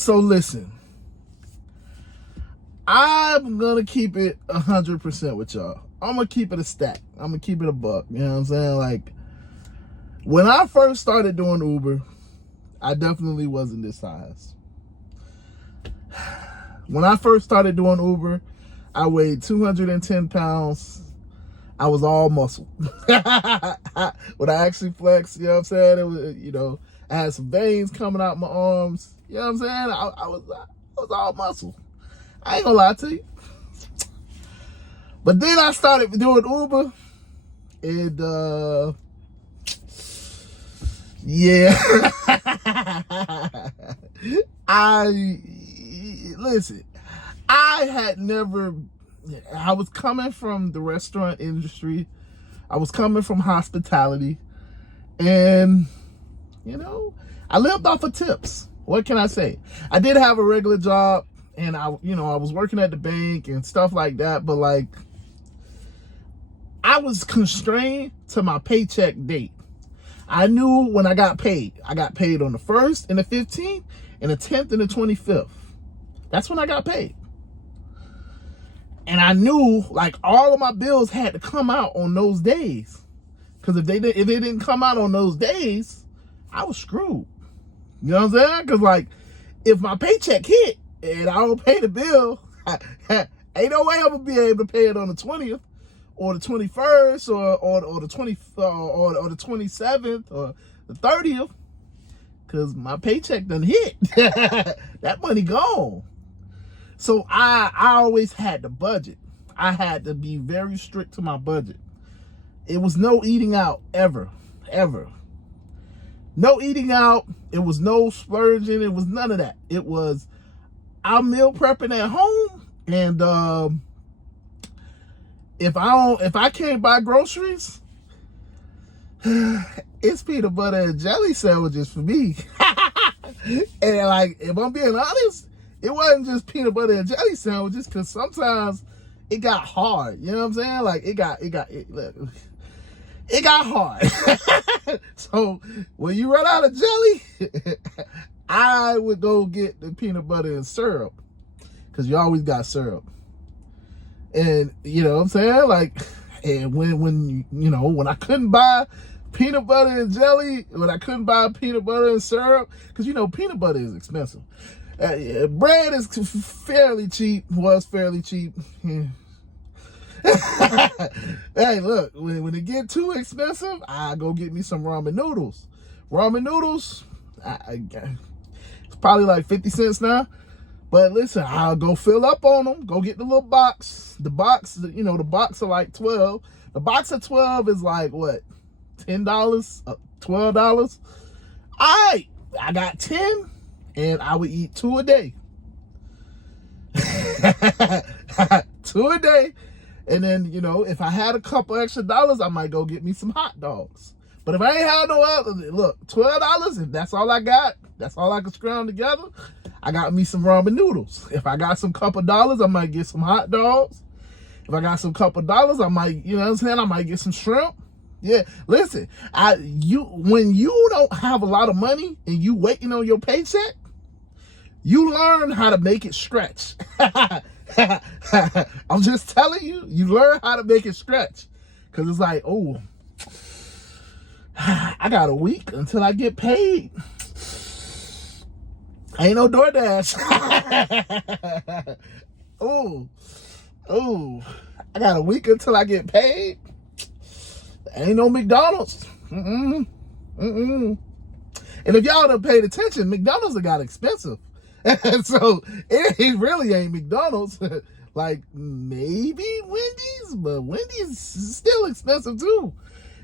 So listen, I'm gonna keep it 100% with y'all. I'm gonna keep it a stack. I'm gonna keep it a buck. You know what I'm saying? Like, when I first started doing Uber, I definitely wasn't this size. When I first started doing Uber, I weighed 210 pounds. I was all muscle. When I actually flexed, you know what I'm saying? It was, you know, I had some veins coming out my arms. You know what I'm saying? I was all muscle. I ain't gonna lie to you. But then I started doing Uber, and yeah. Listen, I was coming from the restaurant industry. I was coming from hospitality, and, you know, I lived off of tips. What can I say? I did have a regular job, and I was working at the bank and stuff like that, but like, I was constrained to my paycheck date. I knew when I got paid. I got paid on the 1st and the 15th and the 10th and the 25th. That's when I got paid. And I knew, like, all of my bills had to come out on those days. Because if they didn't come out on those days, I was screwed. You know what I'm saying? Because, like, if my paycheck hit and I don't pay the bill, ain't no way I'm going to be able to pay it on the 20th. Or the 21st, or the 20th, or the 27th, or the 30th, because my paycheck done hit. That money gone. So I always had to budget. I had to be very strict to my budget. It was no eating out ever. No eating out. It was no splurging. It was none of that. It was, I'm meal prepping at home, and if I can't buy groceries, it's peanut butter and jelly sandwiches for me. And like, if I'm being honest, it wasn't just peanut butter and jelly sandwiches, because sometimes it got hard. You know what I'm saying? Like, it got hard. So when you run out of jelly, I would go get the peanut butter and syrup, because you always got syrup. And, you know what I'm saying? Like, and when I couldn't buy peanut butter and jelly, when I couldn't buy peanut butter and syrup, because, you know, peanut butter is expensive. Bread is fairly cheap, was fairly cheap. Hey, look, when it get too expensive, I go get me some ramen noodles. Ramen noodles, it's probably like 50 cents now. But listen, I'll go fill up on them. Go get the little box. The box, you know, the box are like 12. The box of 12 is like, what, $10? $12? All right, I got 10, and I would eat 2 a day. 2 a day. And then, you know, if I had a couple extra dollars, I might go get me some hot dogs. But if I ain't had no other, look, $12, if that's all I got, that's all I can scrounge together, I got me some ramen noodles. If I got some couple dollars, I might get some hot dogs. If I got some couple dollars, I might, you know what I'm saying, I might get some shrimp. Yeah, listen, when you don't have a lot of money and you waiting on your paycheck, you learn how to make it stretch. I'm just telling you, you learn how to make it stretch. Because it's like, oh, I got a week until I get paid. Ain't no DoorDash. Oh, I got a week until I get paid. Ain't no McDonald's. And if y'all done paid attention, McDonald's have got expensive. So it really ain't McDonald's. Like, maybe Wendy's, but Wendy's is still expensive too.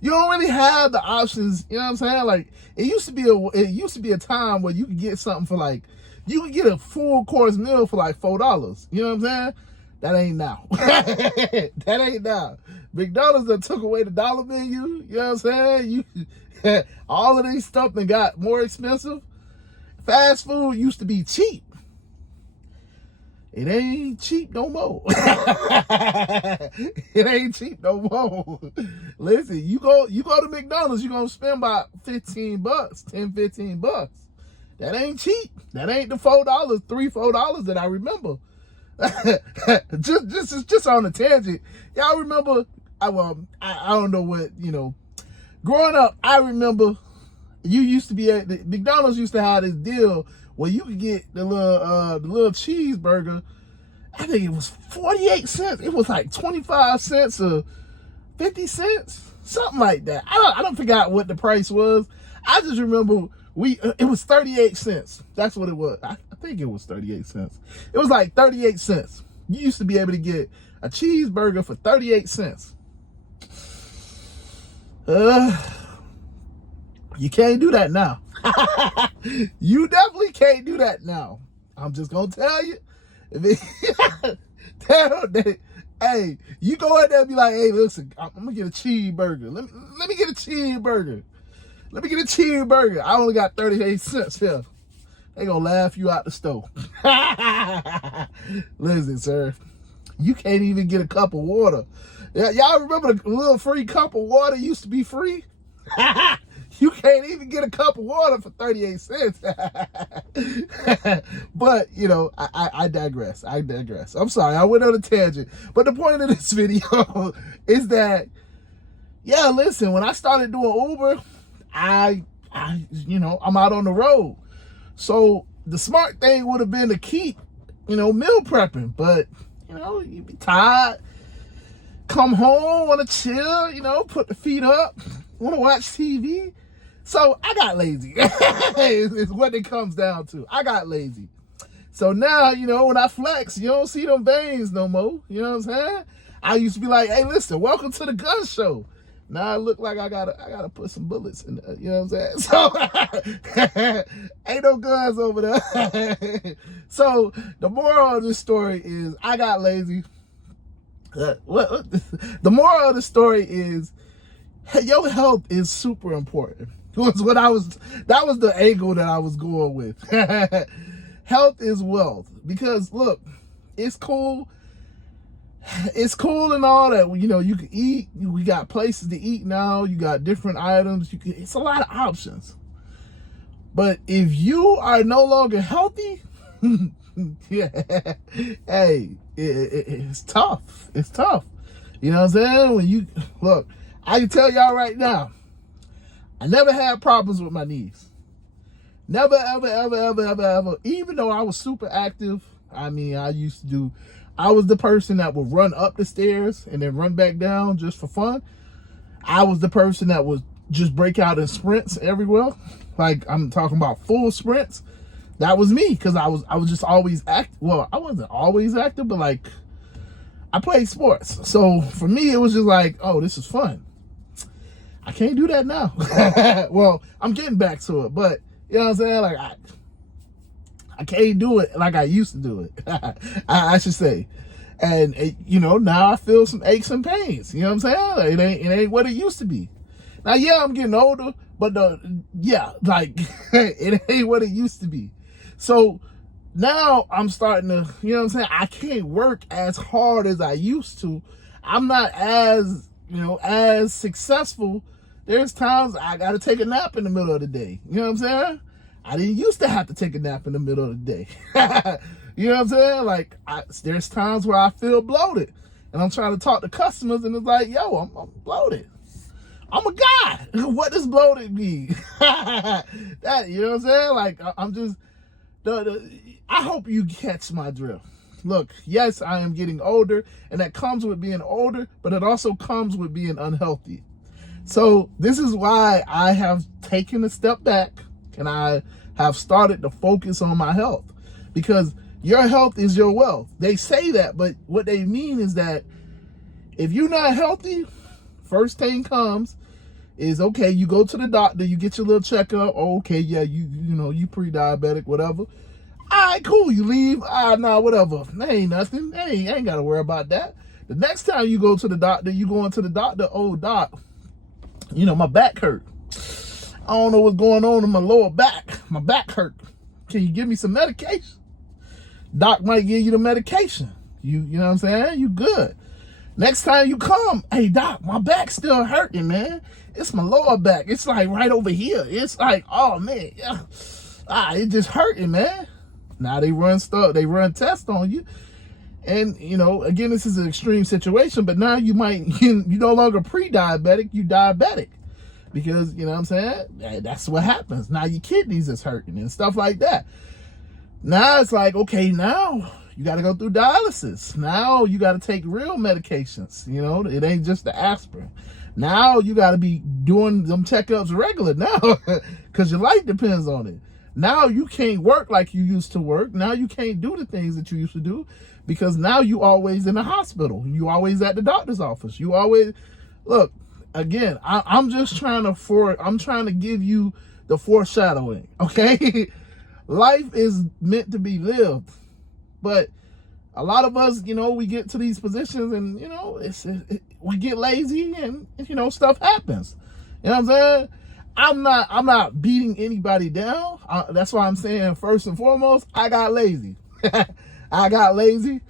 You don't really have the options, you know what I'm saying? Like, it used to be a time where you could get something for like, you could get a full course meal for like $4. You know what I'm saying? That ain't now. That ain't now. McDonald's that took away the dollar menu, you know what I'm saying? All of these stuff that got more expensive. Fast food used to be cheap. It ain't cheap no more. It ain't cheap no more. Listen, you go to McDonald's, you're gonna spend about $15, $10, $15. That ain't cheap. That ain't the $4, $4 that I remember. just on a tangent. Y'all remember? I don't know what, growing up, I remember you used to be at the McDonald's used to have this deal where you could get the little cheeseburger. I think it was 48 cents. It was like 25 cents or 50 cents, something like that. I don't forgot what the price was. I just remember it was 38 cents. That's what it was. I think it was 38 cents. It was like 38 cents. You used to be able to get a cheeseburger for 38 cents. You can't do that now. You definitely can't do that now. I'm just gonna tell you. Hey, you go in there and be like, hey, listen, I'm gonna get a cheeseburger. Let me get a cheeseburger. Let me get a cheeseburger. I only got 38 cents here. They gonna laugh you out the store. Listen, sir, you can't even get a cup of water. Y'all remember the little free cup of water used to be free? You can't even get a cup of water for 38 cents. But, I digress. I'm sorry, I went on a tangent. But the point of this video is that, listen, when I started doing Uber, I'm out on the road. So the smart thing would have been to keep, meal prepping. But, you be tired, come home, want to chill, put the feet up, want to watch TV. So I got lazy. It's what it comes down to. I got lazy. So now, when I flex, you don't see them veins no more. You know what I'm saying? I used to be like, hey, listen, welcome to the gun show. Now I look like I gotta put some bullets in there. You know what I'm saying? So ain't no guns over there. So the moral of this story is I got lazy. The moral of the story is your health is super important. That was the angle that I was going with. Health is wealth. Because look, it's cool and all that, you can eat. We got places to eat now. You got different items. It's a lot of options. But if you are no longer healthy, hey, it's tough. It's tough. You know what I'm saying? Look, I can tell y'all right now, I never had problems with my knees. Never, ever, ever, ever, ever, ever. Even though I was super active, I was the person that would run up the stairs and then run back down just for fun. I was the person that would just break out in sprints everywhere. Like, I'm talking about full sprints. That was me, because I was just always active. Well, I wasn't always active, but like, I played sports. So for me, it was just like, oh, this is fun. I can't do that now. Well, I'm getting back to it, but you know what I'm saying? Like, I can't do it like I used to do it. I should say. And now I feel some aches and pains. You know what I'm saying? Like, it ain't what it used to be. Now, I'm getting older, but it ain't what it used to be. So now I'm starting to, you know what I'm saying? I can't work as hard as I used to. I'm not as, as successful. There's times I got to take a nap in the middle of the day. You know what I'm saying? I didn't used to have to take a nap in the middle of the day. You know what I'm saying? Like, there's times where I feel bloated. And I'm trying to talk to customers, and it's like, yo, I'm bloated. I'm a guy. What does bloated mean? That, you know what I'm saying? Like, I'm just, I hope you catch my drift. Look, yes, I am getting older, and that comes with being older, but it also comes with being unhealthy. So this is why I have taken a step back, and I have started to focus on my health, because your health is your wealth. They say that, but what they mean is that if you're not healthy, first thing comes is, okay, you go to the doctor, you get your little checkup. Okay, yeah, you pre-diabetic, whatever. All right, cool. You leave. Nah, whatever. That ain't nothing. Hey, I ain't got to worry about that. The next time you go to the doctor, oh, doc, my back hurt. I don't know what's going on in my lower back. My back hurt. Can you give me some medication? Doc might give you the medication. You know what I'm saying? You good. Next time you come, hey, doc, my back's still hurting, man. It's my lower back. It's like right over here. It's like, oh, man. Yeah. it just hurting, man. Now they run tests on you. And, you know, again, this is an extreme situation, but now you no longer pre-diabetic, you diabetic. Because, you know what I'm saying? That's what happens. Now your kidneys is hurting and stuff like that. Now it's like, okay, now you got to go through dialysis. Now you got to take real medications. You know, it ain't just the aspirin. Now you got to be doing them checkups regular now because your life depends on it. Now you can't work like you used to work. Now you can't do the things that you used to do because now you always in the hospital. You always at the doctor's office. You always, look, again, I'm just trying to give you the foreshadowing, okay? Life is meant to be lived. But a lot of us, you know, we get to these positions and, you know, we get lazy and, you know, stuff happens. You know what I'm saying? I'm not beating anybody down. That's why I'm saying, first and foremost, I got lazy. I got lazy.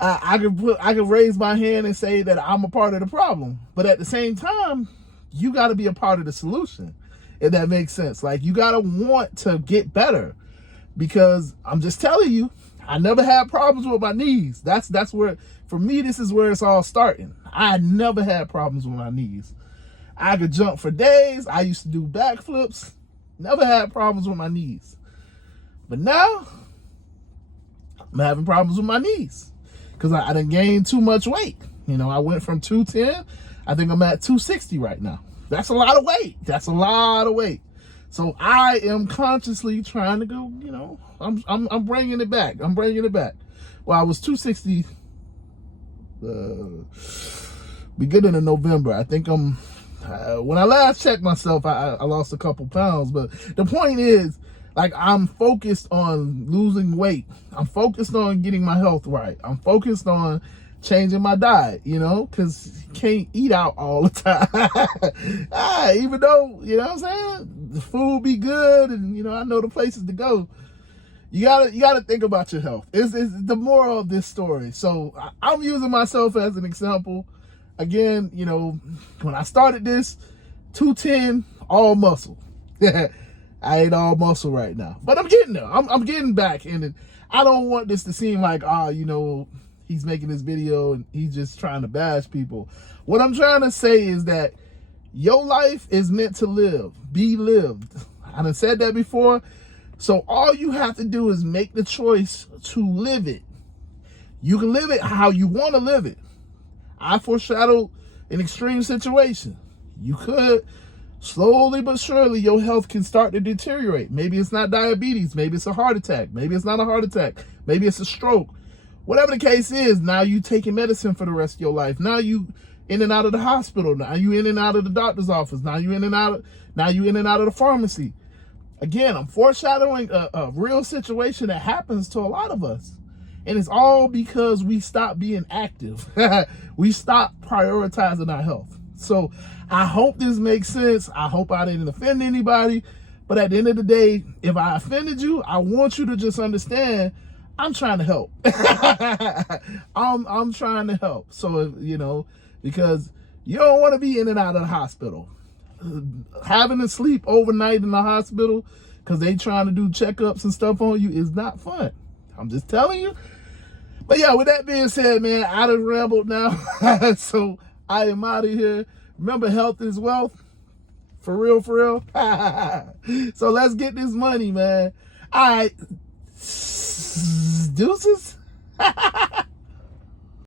I could raise my hand and say that I'm a part of the problem. But at the same time, you got to be a part of the solution, if that makes sense. Like, you got to want to get better, because I'm just telling you, I never had problems with my knees. That's where, for me, this is where it's all starting. I never had problems with my knees. I could jump for days. I used to do backflips. Never had problems with my knees. But now, I'm having problems with my knees because I done gained too much weight. You know, I went from 210, I think I'm at 260 right now. That's a lot of weight. That's a lot of weight. So I am consciously trying to go, you know, I'm bringing it back. I'm bringing it back. Well, I was 260 beginning of November. I think I'm, when I last checked myself, I lost a couple pounds. But the point is, like, I'm focused on losing weight. I'm focused on getting my health right. I'm focused on changing my diet, you know, because you can't eat out all the time. Even though, you know what I'm saying, the food be good and, you know, I know the places to go. You gotta think about your health. It's the moral of this story. So I'm using myself as an example. Again, you know, when I started this, 210, all muscle. I ain't all muscle right now, but I'm getting there. I'm getting back, and I don't want this to seem like, you know, he's making this video and he's just trying to bash people. What I'm trying to say is that your life is meant to be lived. I done said that before. So all you have to do is make the choice to live it. You can live it how you want to live it. I foreshadowed an extreme situation. You could, slowly but surely, your health can start to deteriorate. Maybe it's not diabetes. Maybe it's a heart attack. Maybe it's not a heart attack. Maybe it's a stroke. Whatever the case is, now you taking medicine for the rest of your life. Now you in and out of the hospital. Now you in and out of the doctor's office. Now you in and out of the pharmacy. Again, I'm foreshadowing a real situation that happens to a lot of us. And it's all because we stop being active. We stop prioritizing our health. So I hope this makes sense. I hope I didn't offend anybody. But at the end of the day, if I offended you, I want you to just understand I'm trying to help. I'm trying to help. So, you know, because you don't want to be in and out of the hospital. Having to sleep overnight in the hospital because they trying to do checkups and stuff on you is not fun. I'm just telling you. But yeah, with that being said, man, I done rambled now. So I am out of here. Remember, health is wealth. For real, for real. So let's get this money, man. All right. Deuces.